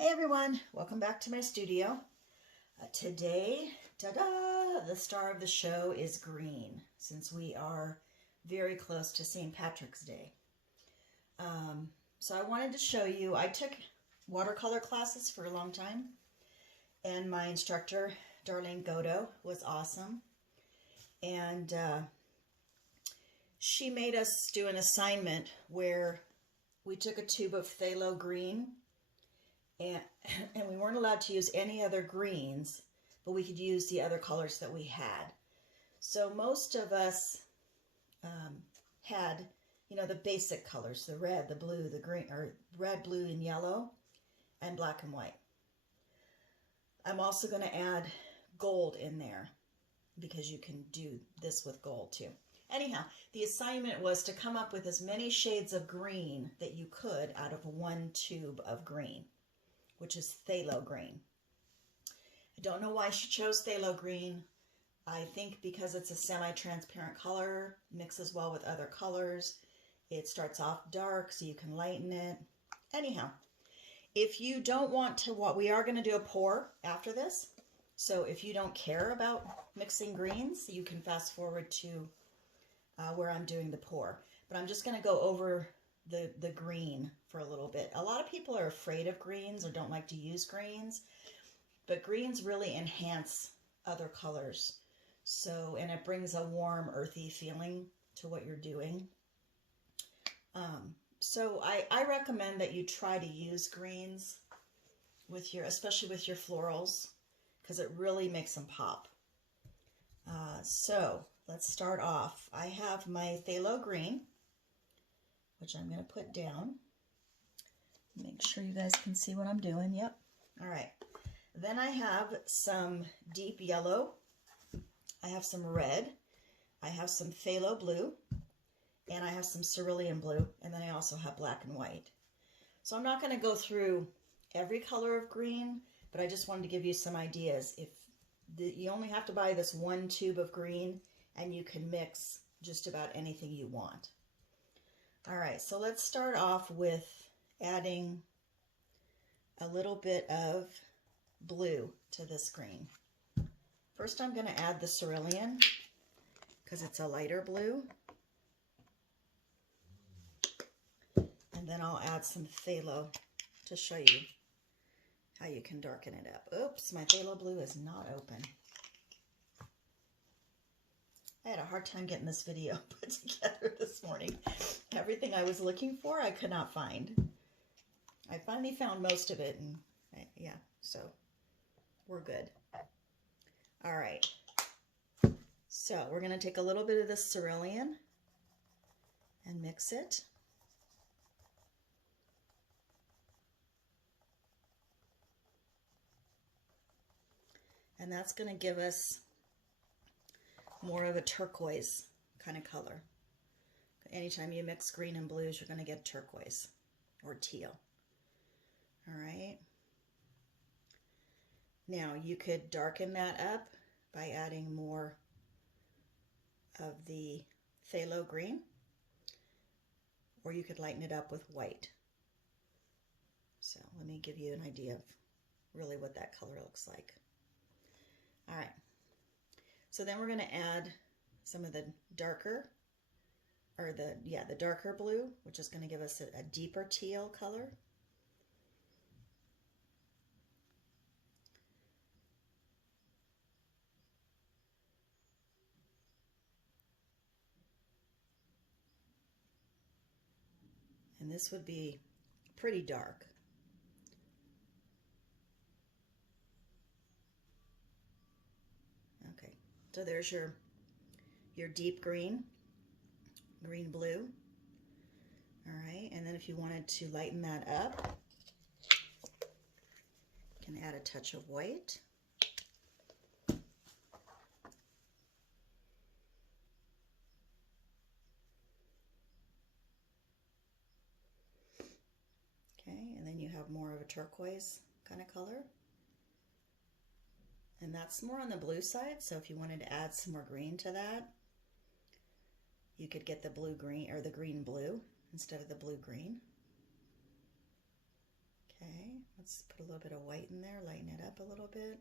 Hey everyone, welcome back to my studio. Today, ta-da, the star of the show is green, since we are very close to St. Patrick's Day. So I wanted to show you, I took watercolor classes for a long time, and my instructor, Darlene Godo, was awesome. And she made us do an assignment where we took a tube of phthalo green, and we weren't allowed to use any other greens, but we could use the other colors that we had. So most of us had, you know, the basic colors, the red, the blue, the green, or red, blue, and yellow, and black and white. I'm also going to add gold in there because you can do this with gold too. Anyhow, the assignment was to come up with as many shades of green that you could out of one tube of green, which is phthalo green. I don't know why she chose phthalo green. I think because it's a semi-transparent color, mixes well with other colors. It starts off dark, so you can lighten it. Anyhow, if you don't want to, we are going to do a pour after this. So if you don't care about mixing greens, you can fast forward to where I'm doing the pour. But I'm just going to go over the green for a little bit. A lot of people are afraid of greens or don't like to use greens, but greens really enhance other colors. So, and it brings a warm, earthy feeling to what you're doing. So I recommend that you try to use greens with your, especially with your florals, because it really makes them pop. So let's start off. I have my phthalo green, which I'm going to put down. Make sure you guys can see what I'm doing. Yep. All right. Then I have some deep yellow. I have some red. I have some phthalo blue. And I have some cerulean blue. And then I also have black and white. So I'm not going to go through every color of green, but I just wanted to give you some ideas. You only have to buy this one tube of green, and you can mix just about anything you want. All right, so let's start off with adding a little bit of blue to this green. First, I'm going to add the cerulean because it's a lighter blue. And then I'll add some phthalo to show you how you can darken it up. Oops, my phthalo blue is not open. I had a hard time getting this video put together this morning. Everything I was looking for, I could not find. I finally found most of it, and yeah, so we're good. All right. So we're going to take a little bit of this cerulean and mix it. And that's going to give us more of a turquoise kind of color. Anytime you mix green and blues, you're going to get turquoise or teal. All right. Now you could darken that up by adding more of the phthalo green, or you could lighten it up with white. So let me give you an idea of really what that color looks like. All right. So then we're going to add some of the darker, or the darker blue, which is going to give us a deeper teal color. And this would be pretty dark. Okay, so there's your deep green, green blue. All right, and then if you wanted to lighten that up, you can add a touch of white. Okay, and then you have more of a turquoise kind of color. And that's more on the blue side, so if you wanted to add some more green to that, you could get the blue-green or the green-blue instead of the blue-green. Okay, Let's put a little bit of white in there, lighten it up a little bit.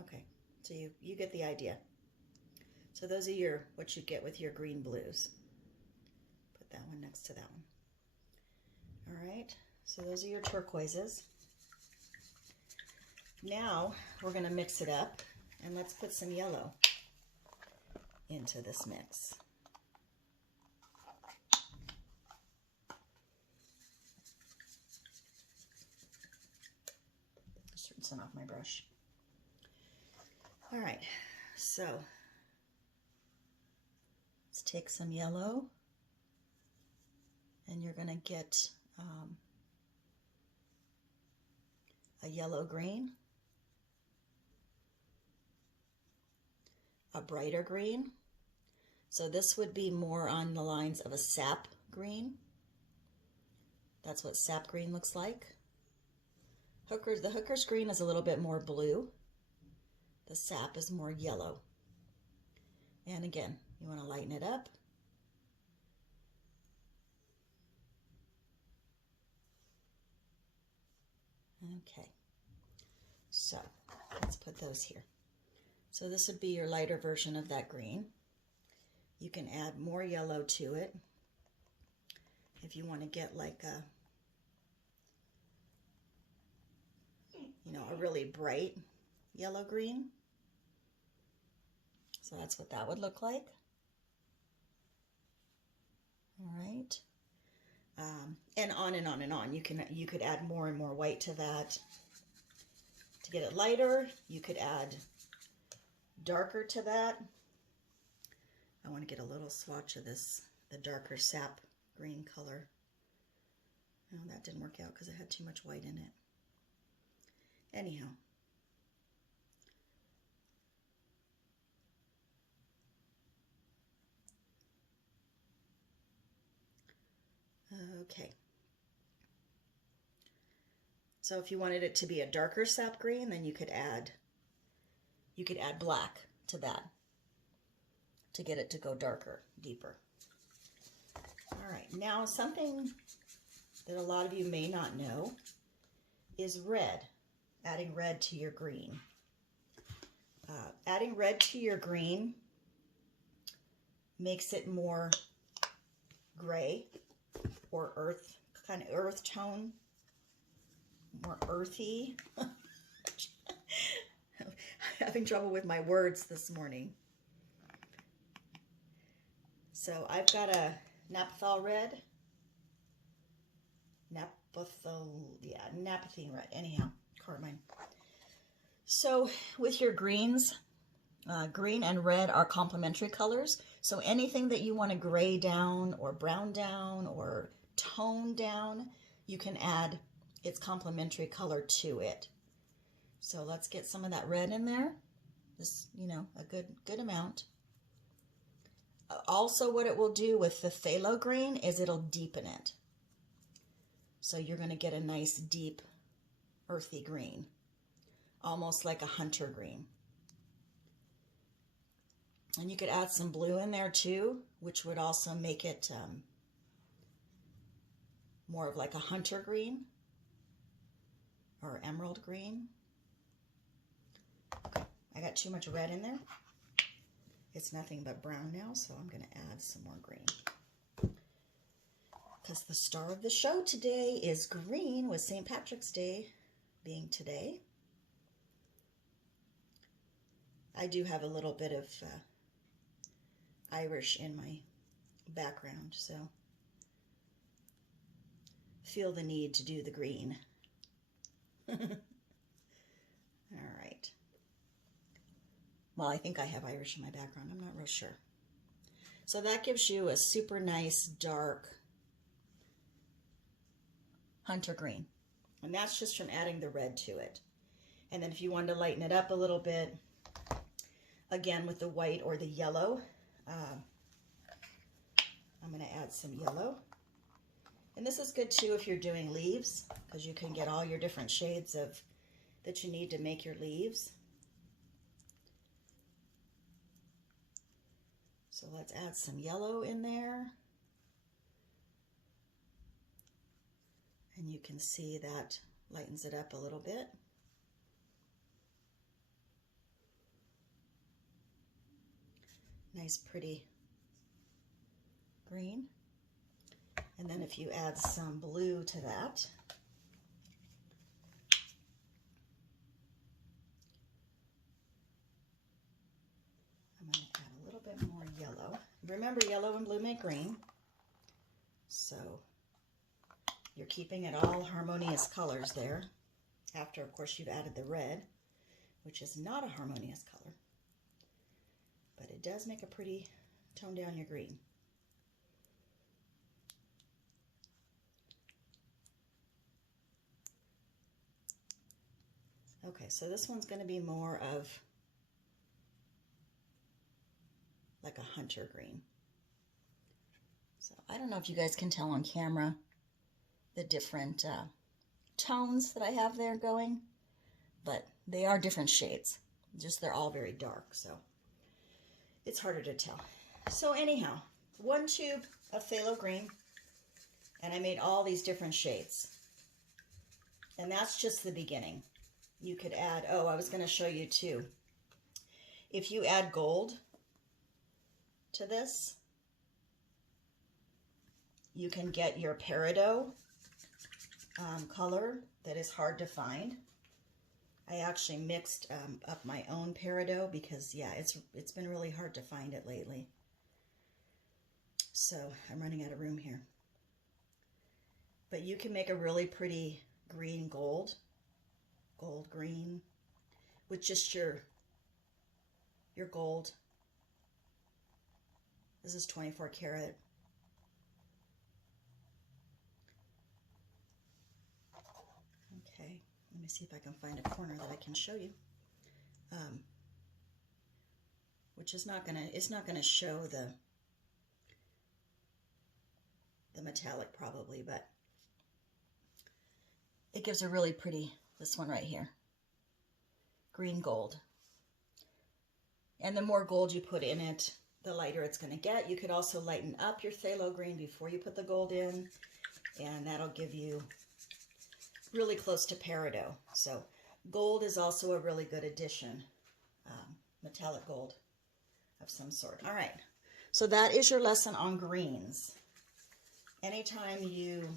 Okay, so you get the idea. So those are what you get with your green blues. Put that one next to that one. All right, so those are your turquoises. Now we're going to mix it up, and let's put some yellow into this mix. Just rinse off my brush. All right, so let's take some yellow, and you're going to get a yellow green, a brighter green. So this would be more on the lines of a sap green. That's what sap green looks like. The hooker's green is a little bit more blue. The sap is more yellow. And again, you want to lighten it up. Okay, so let's put those here. So this would be your lighter version of that green. You can add more yellow to it if you want to get like a, a really bright yellow green. So that's what that would look like. All right. And on and on and on. You could add more and more white to that. To get it lighter, you could add darker to that. I want to get a little swatch of this, the darker sap green color. No, that didn't work out because it had too much white in it. Anyhow. Okay. So if you wanted it to be a darker sap green, then you could add black to that to get it to go darker, deeper. All right, now something that a lot of you may not know is red, adding red to your green. Adding red to your green makes it more gray or earth, kind of earth tone, more earthy. I'm having trouble with my words this morning. So I've got a naphthol red. Naphthene red. Anyhow, carmine. So with your greens, green and red are complementary colors. So anything that you want to gray down or brown down or tone down, you can add its complementary color to it. So let's get some of that red in there. Just, a good amount. Also, what it will do with the phthalo green is it'll deepen it. So you're going to get a nice deep earthy green, almost like a hunter green. And you could add some blue in there too, which would also make it more of like a hunter green or emerald green. Okay, I got too much red in there. It's nothing but brown now, so I'm going to add some more green. Because the star of the show today is green, with St. Patrick's Day being today. I do have a little bit of Irish in my background, so feel the need to do the green. All right. Well, I think I have Irish in my background. I'm not real sure. So that gives you a super nice dark hunter green. And that's just from adding the red to it. And then if you wanted to lighten it up a little bit, again with the white or the yellow, I'm going to add some yellow. And this is good too if you're doing leaves, because you can get all your different shades that you need to make your leaves. So let's add some yellow in there. And you can see that lightens it up a little bit. Nice pretty green. And then if you add some blue to that, I'm going to add a little bit more yellow. Remember, yellow and blue make green, so you're keeping it all harmonious colors there. After, of course, you've added the red, which is not a harmonious color, but it does make a pretty tone down your green. Okay, so this one's going to be more of like a hunter green. So I don't know if you guys can tell on camera the different tones that I have there going, but they are different shades. Just they're all very dark, so it's harder to tell. So anyhow, 1 tube of phthalo green, and I made all these different shades. And that's just the beginning. You could add, oh, I was going to show you too. If you add gold to this, you can get your peridot color that is hard to find. I actually mixed up my own peridot because, yeah, it's been really hard to find it lately. So I'm running out of room here. But you can make a really pretty green gold green with just your gold. This is 24 karat. Okay, let me see if I can find a corner that I can show you. Which is not gonna show the metallic probably, but it gives a really pretty, this one right here, green gold. And the more gold you put in it, the lighter it's going to get. You could also lighten up your phthalo green before you put the gold in, and that'll give you really close to peridot. So gold is also a really good addition, metallic gold of some sort. All right, so that is your lesson on greens. Anytime you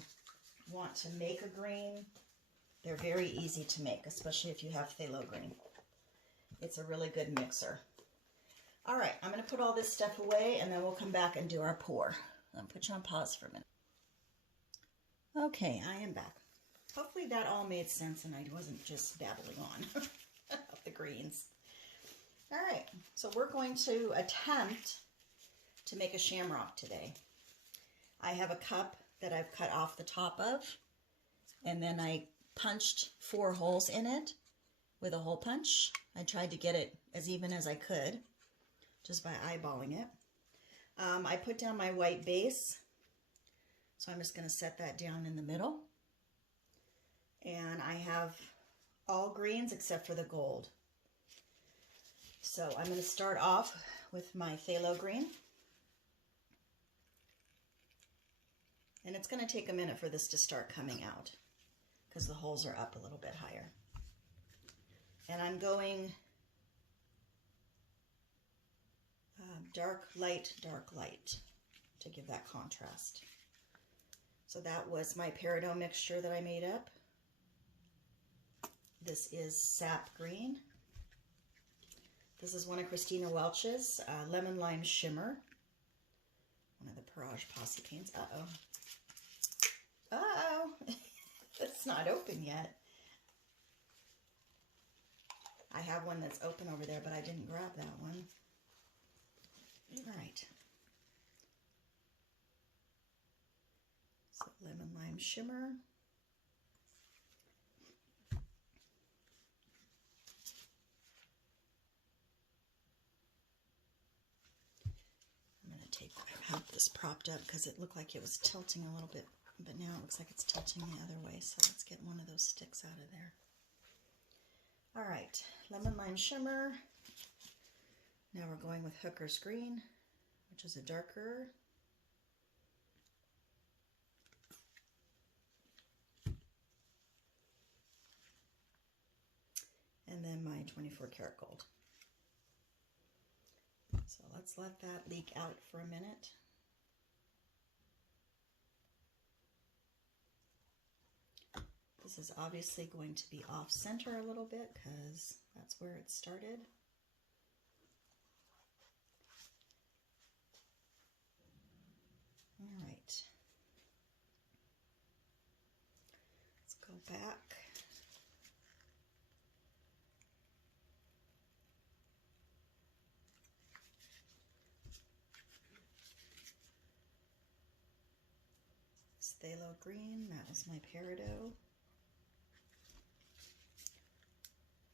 want to make a green, they're very easy to make, especially if you have phthalo green. It's a really good mixer. All right, I'm going to put all this stuff away, and then we'll come back and do our pour. I'll put you on pause for a minute. Okay, I am back. Hopefully that all made sense, and I wasn't just babbling on of the greens. All right, so we're going to attempt to make a shamrock today. I have a cup that I've cut off the top of, and then I punched 4 holes in it with a hole punch. I tried to get it as even as I could, just by eyeballing it. I put down my white base, so I'm just going to set that down in the middle. And I have all greens except for the gold. So I'm going to start off with my phthalo green. And it's going to take a minute for this to start coming out because the holes are up a little bit higher. And I'm going dark, light to give that contrast. So that was my peridot mixture that I made up. This is sap green. This is one of Christina Welch's lemon lime shimmer. One of the Perage Posse paints. Uh-oh. Uh-oh. It's not open yet. I have one that's open over there, but I didn't grab that one. All right. So lemon lime shimmer. I'm going to have this propped up because it looked like it was tilting a little bit, but now it looks like it's tilting the other way. So let's get one of those sticks out of there. All right, lemon lime shimmer. Now we're going with Hooker's green, which is a darker. And then my 24 karat gold. So let's let that leak out for a minute. This is obviously going to be off center a little bit because that's where it started. All right. Let's go back. Phthalo green, that was my peridot.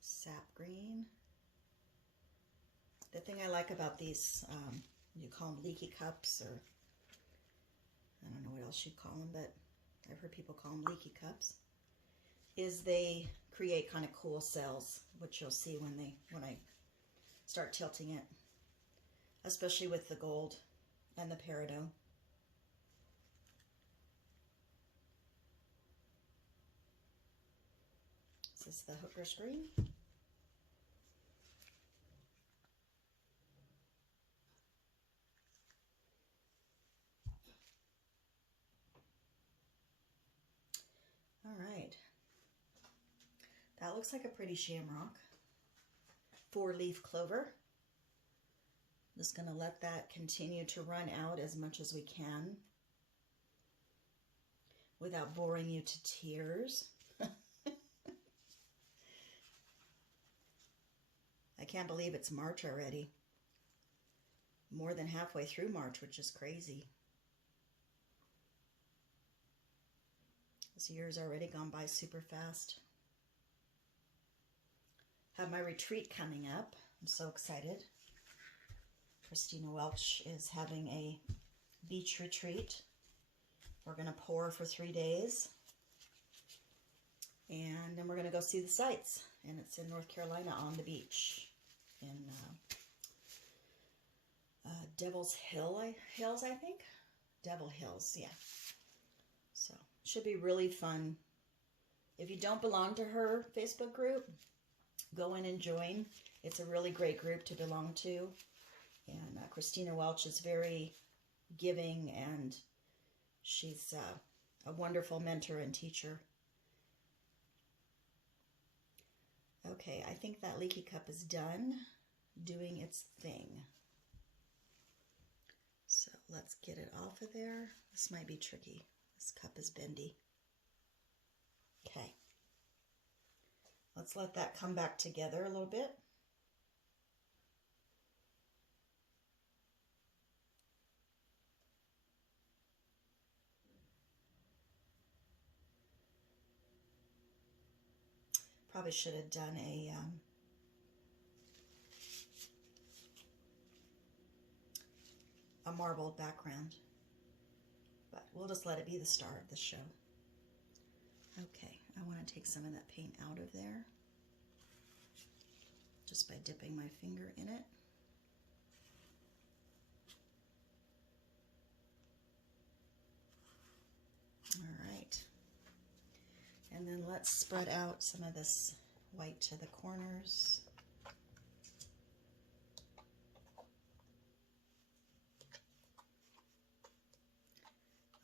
Sap green. The thing I like about these, you call them leaky cups, or I don't know what else you'd call them, but I've heard people call them leaky cups, is they create kind of cool cells, which you'll see when I start tilting it, especially with the gold and the peridot. This is the hooker screen. All right. That looks like a pretty shamrock. 4-leaf clover. Just going to let that continue to run out as much as we can without boring you to tears. I can't believe it's March already. More than halfway through March, which is crazy. This year's already gone by super fast. Have my retreat coming up. I'm so excited. Christina Welch is having a beach retreat. We're going to pour for 3 days. And then we're going to go see the sights. And it's in North Carolina on the beach. In Devil's Hills, I think. Devil Hills, yeah. So, should be really fun. If you don't belong to her Facebook group, go in and join. It's a really great group to belong to. And Christina Welch is very giving, and she's a wonderful mentor and teacher. Okay, I think that leaky cup is done doing its thing. So let's get it off of there. This might be tricky. This cup is bendy. Okay. Let's let that come back together a little bit. Probably should have done a marbled background, but we'll just let it be the star of the show. Okay, I want to take some of that paint out of there just by dipping my finger in it. All right. And then let's spread out some of this white to the corners.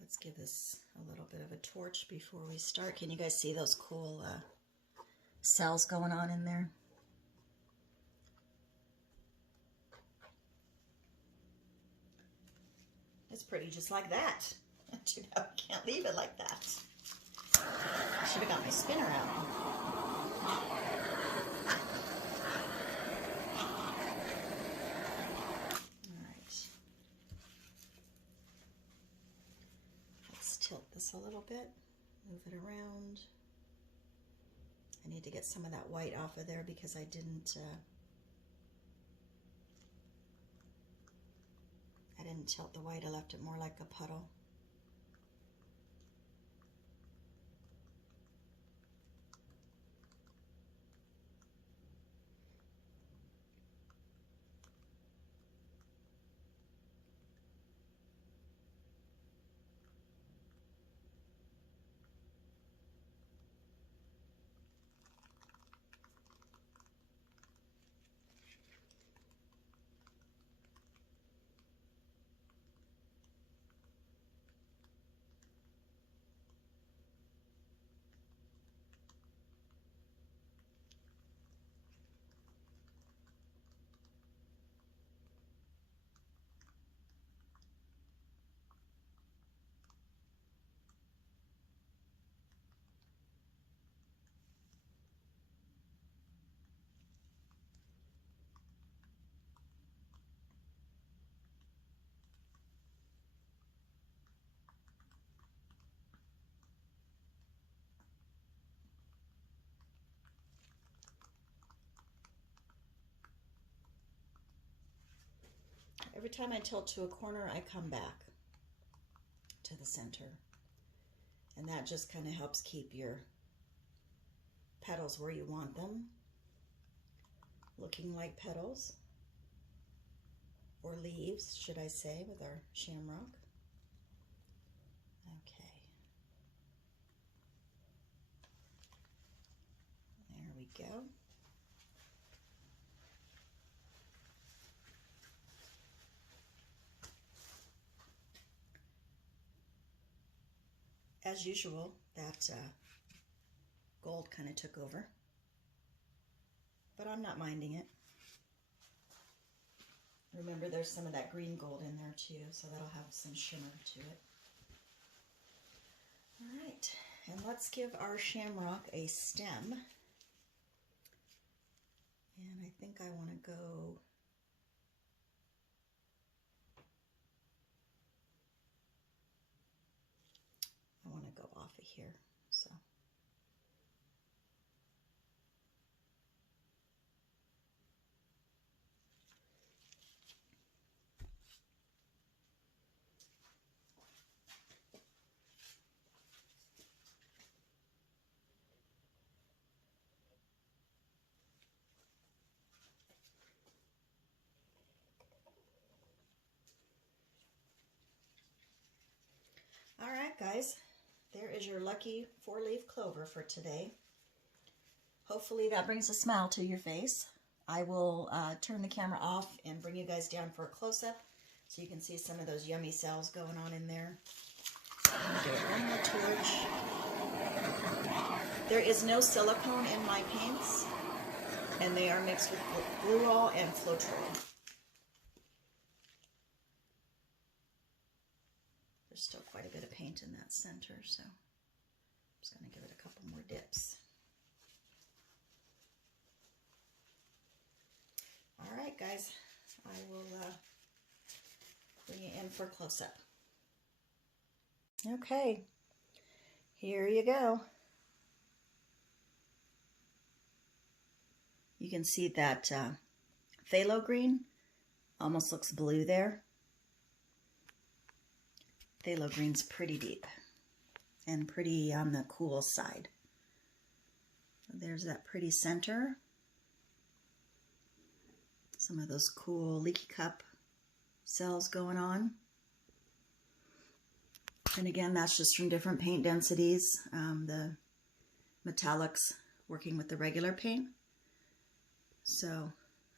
Let's give this a little bit of a torch before we start. Can you guys see those cool cells going on in there? It's pretty just like that. Too bad I can't leave it like that. I should have got my spinner out. Alright. Let's tilt this a little bit. Move it around. I need to get some of that white off of there because I didn't tilt the white. I left it more like a puddle. every time I tilt to a corner, I come back to the center. And that just kind of helps keep your petals where you want them, looking like petals, or leaves, should I say, with our shamrock. Okay. There we go. As usual, that gold kind of took over, but I'm not minding it. Remember, there's some of that green gold in there too, so that'll have some shimmer to it. All right, and let's give our shamrock a stem. And I think I want to go off of here, so. All right, guys. There is your lucky 4-leaf clover for today. Hopefully that brings a smile to your face. I will turn the camera off and bring you guys down for a close-up so you can see some of those yummy cells going on in there. Get one more torch. There is no silicone in my paints, and they are mixed with Gluol and Floetrol. There's still quite a bit of paint in that center, so I'm just going to give it a couple more dips. All right, guys, I will bring you in for a close-up. Okay, here you go. You can see that phthalo green almost looks blue there. Phthalo green's pretty deep and pretty on the cool side. There's that pretty center. Some of those cool leaky cup cells going on. And again, that's just from different paint densities. The metallics working with the regular paint. So,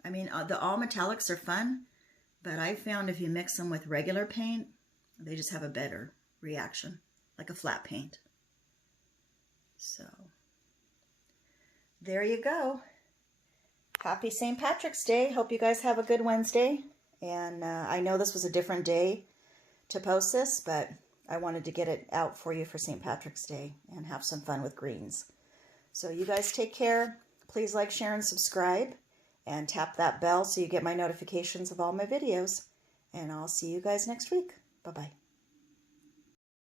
I mean, the all metallics are fun, but I found if you mix them with regular paint, they just have a better reaction, like a flat paint. So, there you go. Happy St. Patrick's Day. Hope you guys have a good Wednesday. And I know this was a different day to post this, but I wanted to get it out for you for St. Patrick's Day and have some fun with greens. So you guys take care. Please like, share, and subscribe. And tap that bell so you get my notifications of all my videos. And I'll see you guys next week. Bye-bye.